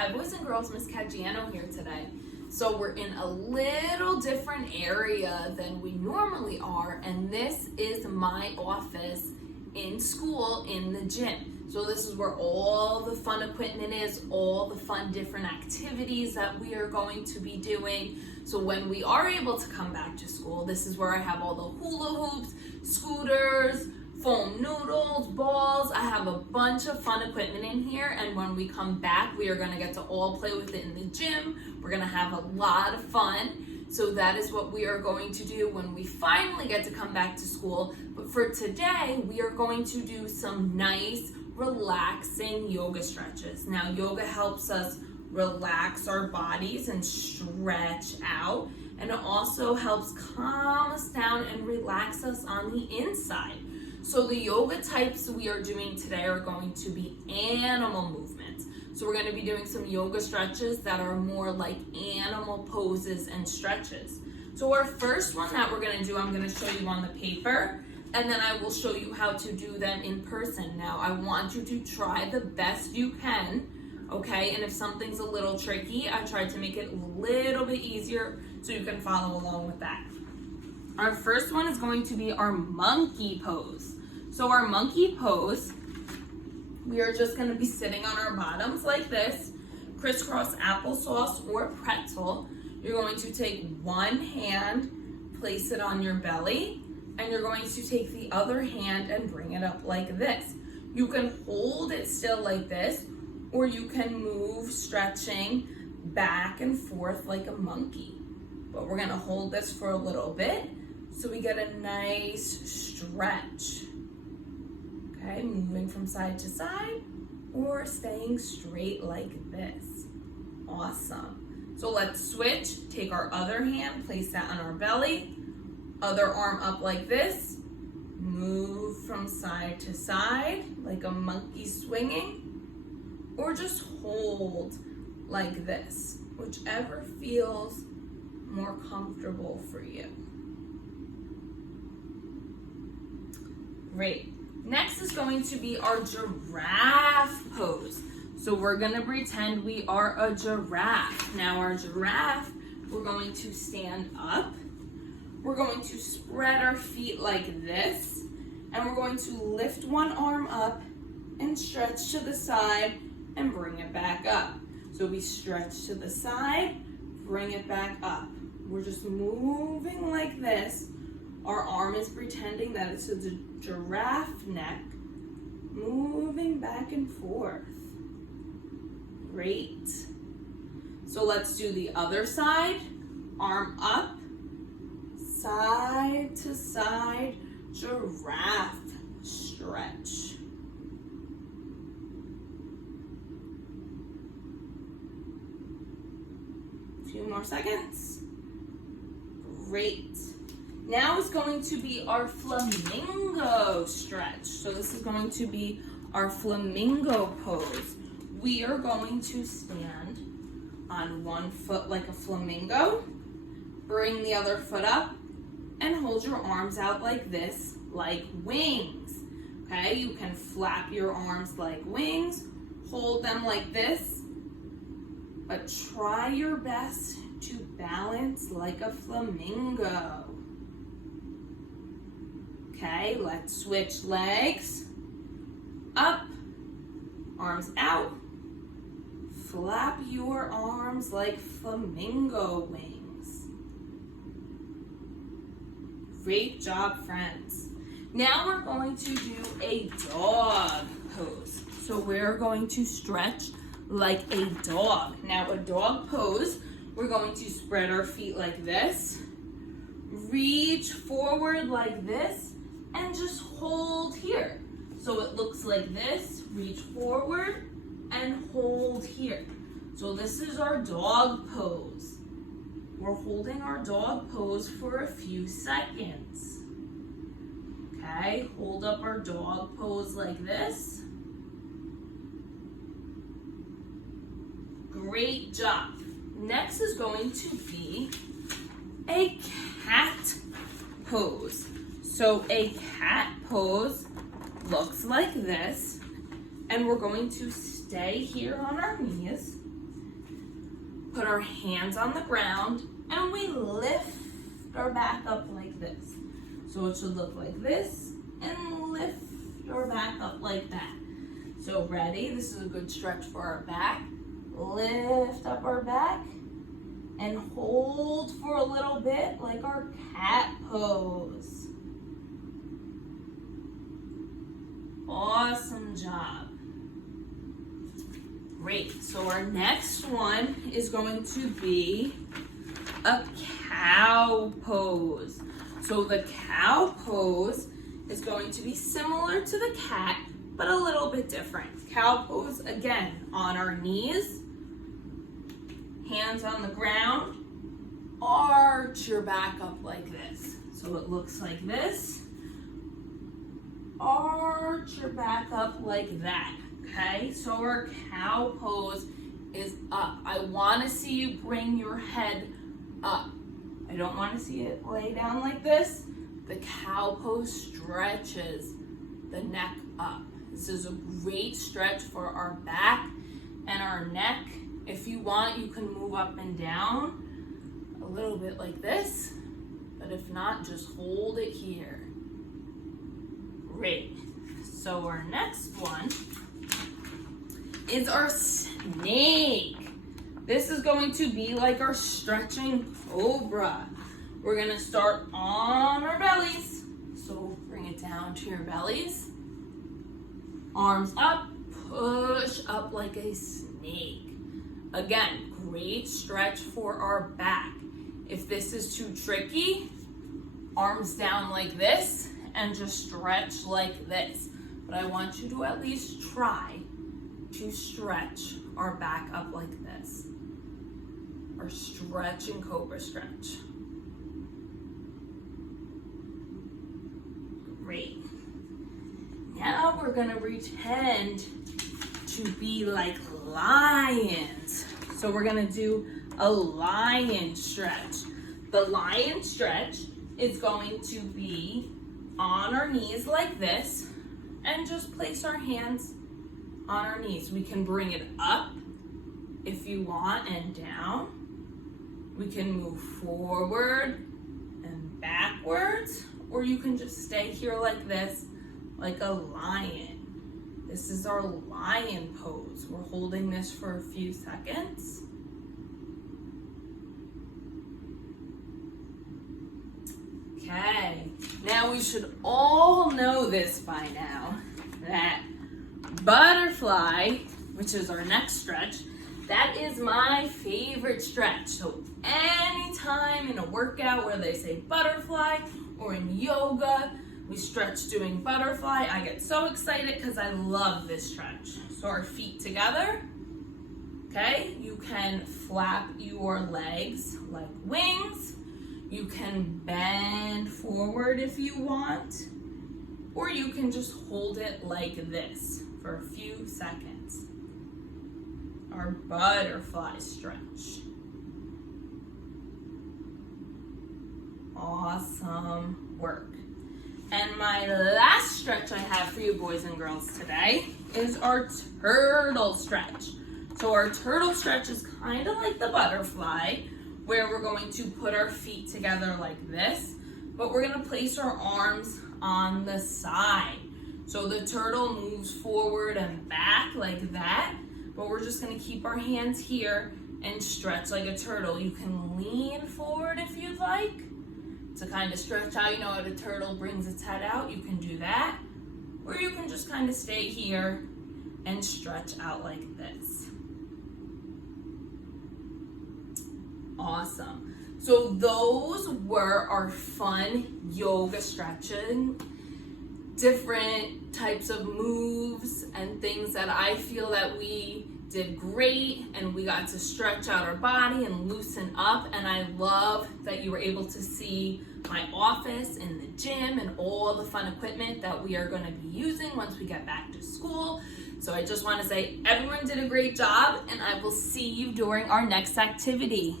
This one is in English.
Hi boys and girls, Miss Caggiano here today. So we're in a little different area than we normally are, and this is my office in school in the gym. So this is where all the fun equipment is, all the fun different activities that we are going to be doing. So when we are able to come back to school, this is where I have all the hula hoops, scooters, foam noodles, balls. I have a bunch of fun equipment in here, and when we come back, we are gonna get to all play with it in the gym. We're gonna have a lot of fun. So that is what we are going to do when we finally get to come back to school. But for today, we are going to do some nice, relaxing yoga stretches. Now, yoga helps us relax our bodies and stretch out, and it also helps calm us down and relax us on the inside. So the yoga types we are doing today are going to be animal movements. So we're going to be doing some yoga stretches that are more like animal poses and stretches. So our first one that we're going to do, I'm going to show you on the paper, and then I will show you how to do them in person. Now, I want you to try the best you can, okay? And if something's a little tricky, I tried to make it a little bit easier so you can follow along with that. Our first one is going to be our monkey pose. So our monkey pose, we are just going to be sitting on our bottoms like this, crisscross applesauce or pretzel. You're going to take one hand, place it on your belly, and you're going to take the other hand and bring it up like this. You can hold it still like this, or you can move, stretching back and forth like a monkey. But we're going to hold this for a little bit so we get a nice stretch. Okay, moving from side to side or staying straight like this. Awesome. So let's switch. Take our other hand, place that on our belly, other arm up like this, move from side to side like a monkey swinging, or just hold like this, whichever feels more comfortable for you. Great. Next is going to be our giraffe pose. So we're going to pretend we are a giraffe. Now our giraffe, we're going to stand up. We're going to spread our feet like this. And we're going to lift one arm up and stretch to the side and bring it back up. So we stretch to the side, bring it back up. We're just moving like this. Our arm is pretending that it's a giraffe neck, moving back and forth. Great. So let's do the other side. Arm up, side to side, giraffe stretch. A few more seconds. Great. Now is going to be our flamingo stretch. So this is going to be our flamingo pose. We are going to stand on one foot like a flamingo, bring the other foot up, and hold your arms out like this, like wings. Okay, you can flap your arms like wings, hold them like this, but try your best to balance like a flamingo. Okay, let's switch legs. Up, arms out. Flap your arms like flamingo wings. Great job, friends. Now we're going to do a dog pose. So we're going to stretch like a dog. Now a dog pose, we're going to spread our feet like this, reach forward like this, and just hold here. So it looks like this, reach forward and hold here. So this is our dog pose. We're holding our dog pose for a few seconds. Okay, hold up our dog pose like this. Great job. Next is going to be a cat pose. So a cat pose looks like this, and we're going to stay here on our knees, put our hands on the ground and we lift our back up like this. So it should look like this and lift our back up like that. So ready? This is a good stretch for our back. Lift up our back and hold for a little bit like our cat pose. Awesome job. Great. So our next one is going to be a cow pose. So the cow pose is going to be similar to the cat, but a little bit different. Cow pose, again, on our knees, hands on the ground, arch your back up like this. So it looks like this. Arch your back up like that, okay? So our cow pose is up. I want to see you bring your head up. I don't want to see it lay down like this. The cow pose stretches the neck up. This is a great stretch for our back and our neck. If you want, you can move up and down a little bit like this, but if not, just hold it here. Great. So our next one is our snake. This is going to be like our stretching cobra. We're gonna start on our bellies. So bring it down to your bellies. Arms up, push up like a snake. Again, great stretch for our back. If this is too tricky, arms down like this and just stretch like this. But I want you to at least try to stretch our back up like this. Our stretching cobra stretch. Great. Now we're gonna pretend to be like lions. So we're gonna do a lion stretch. The lion stretch is going to be on our knees like this and just place our hands on our knees. We can bring it up if you want and down. We can move forward and backwards, or you can just stay here like this, like a lion. This is our lion pose. We're holding this for a few seconds. Okay, now we should all know this by now, that butterfly, which is our next stretch, that is my favorite stretch. So anytime in a workout where they say butterfly, or in yoga, we stretch doing butterfly, I get so excited because I love this stretch. So our feet together, okay? You can flap your legs like wings. You can bend forward if you want, or you can just hold it like this for a few seconds. Our butterfly stretch. Awesome work. And my last stretch I have for you boys and girls today is our turtle stretch. So our turtle stretch is kind of like the butterfly, where we're going to put our feet together like this, but we're gonna place our arms on the side. So the turtle moves forward and back like that, but we're just gonna keep our hands here and stretch like a turtle. You can lean forward if you'd like to kind of stretch out. You know how the turtle brings its head out? You can do that. Or you can just kind of stay here and stretch out like this. Awesome. So those were our fun yoga stretching, different types of moves and things that I feel that we did great, and we got to stretch out our body and loosen up. And I love that you were able to see my office and the gym and all the fun equipment that we are going to be using once we get back to school. So I just want to say everyone did a great job, and I will see you during our next activity.